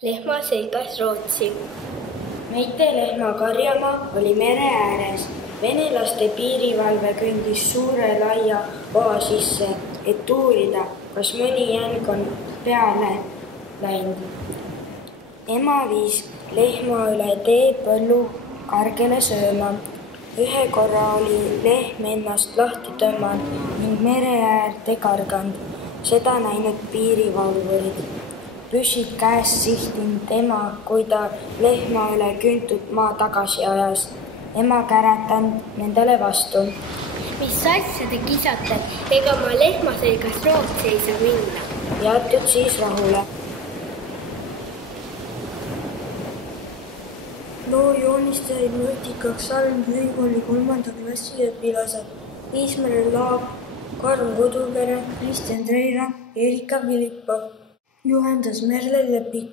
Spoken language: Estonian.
Lehma sõigas Rootsi. Meite lehma karjamaa oli mere ääres. Venelaste piirivalve kõndis suure laia oa sisse, et uurida, kas mõni jälg on peale läinud. Ema viis lehma üle tee põllu kargele sööma. Ühe korra oli lehm ennast lahti tõmmanud ning mere äärde karganud. Seda näinud piirivalvurid. Püssid käes sihtinud ema, kui ta lehma üle küntud maa tagasi ajas. Ema käratanud nendele vastu. Mis asja te kisate? Ega ma lehma sõigas Rootsi ei saa minna. Jätud siis rahule. Noorjoonistajaid nutikaks Salm ülikooli 3. klassi õpilased Ismar Laab, Karl Kodukere, Kristjan Treira, Erika Filippov. Juhendas Merle Lepik.